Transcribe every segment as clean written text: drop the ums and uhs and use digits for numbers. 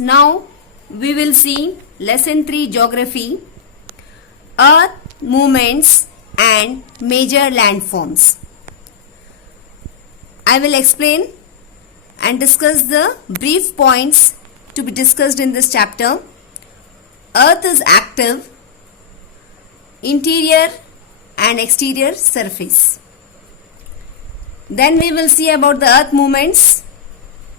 now we will see lesson 3 geography, earth movements and major landforms. I will explain and discuss the brief points to be discussed in this chapter. Earth is active, interior and exterior surface. Then we will see about the earth movements,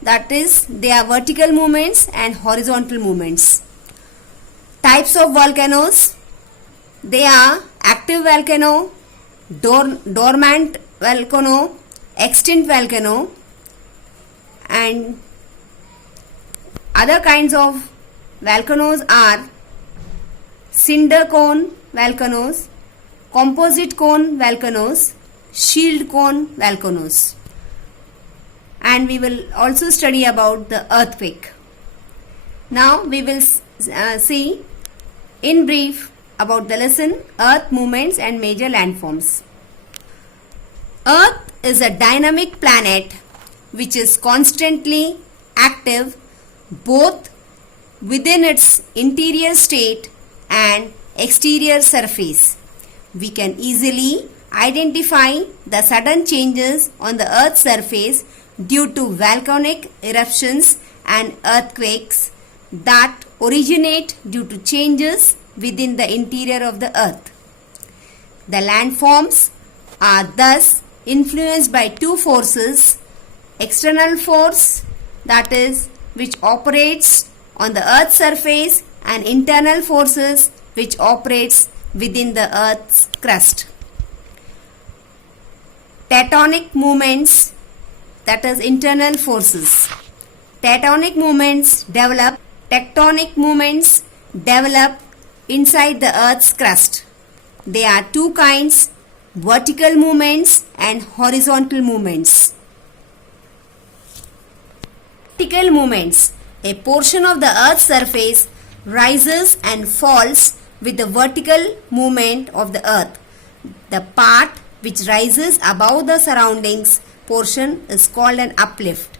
that is, they are vertical movements and horizontal movements. Types of volcanoes, they are active volcano, dormant volcano, extinct volcano, and other kinds of volcanoes are cinder cone volcanoes, composite cone volcanoes, shield cone volcanoes. And we will also study about the earthquake. Now we will see in brief about the lesson earth movements and major landforms. Earth is a dynamic planet which is constantly active both within its interior state and exterior surface. We can easily identify the sudden changes on the Earth's surface due to volcanic eruptions and earthquakes that originate due to changes within the interior of the Earth. The landforms are thus influenced by two forces: external force, that is, which operates on the Earth's surface, and internal forces which operates within the Earth's crust. Tectonic movements, that is internal forces. Tectonic movements develop inside the Earth's crust. There are two kinds: vertical movements and horizontal movements. Vertical movements. A portion of the Earth's surface rises and falls with the vertical movement of the Earth. The part which rises above the surroundings portion is called an uplift.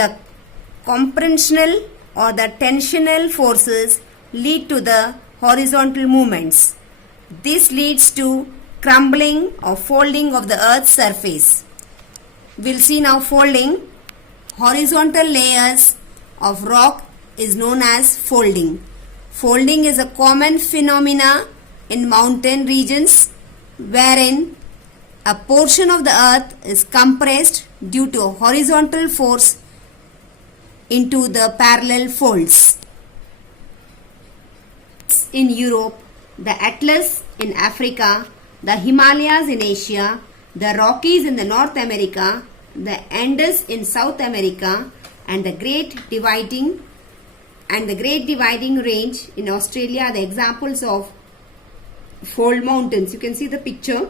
The compressional or the tensional forces lead to the horizontal movements. This leads to crumbling or folding of the Earth's surface. We'll see now folding. Horizontal layers of rock is known as folding. Folding is a common phenomena in mountain regions wherein a portion of the earth is compressed due to a horizontal force into the parallel folds. In Europe, the Atlas in Africa, the Himalayas in Asia, the Rockies in the North America, the Andes in South America, and the Great Dividing Range in Australia are the examples of fold mountains. You can see the picture.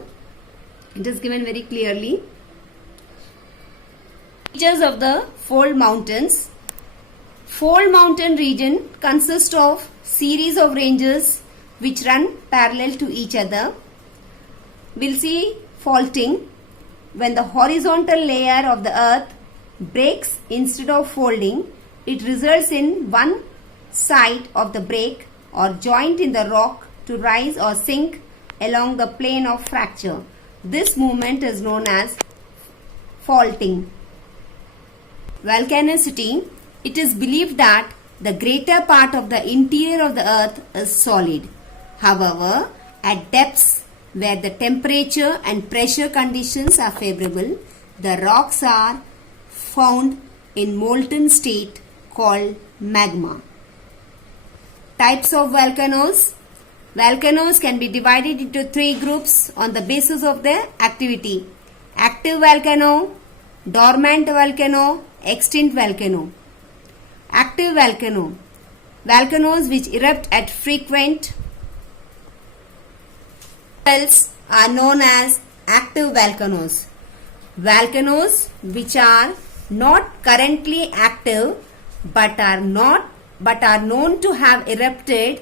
It is given very clearly. Features of the fold mountains. Fold mountain region consists of series of ranges which run parallel to each other. We'll see faulting. When the horizontal layer of the earth breaks instead of folding, it results in one side of the break or joint in the rock to rise or sink along the plane of fracture. This movement is known as faulting. Volcanicity. It is believed that the greater part of the interior of the earth is solid. However, at depths where the temperature and pressure conditions are favorable, the rocks are found in molten state called magma. Types of volcanoes. Volcanoes can be divided into three groups on the basis of their activity: active volcano, dormant volcano, extinct volcano. Active volcano. Volcanoes which erupt at frequent intervals are known as active volcanoes. Volcanoes which are not currently active but are known to have erupted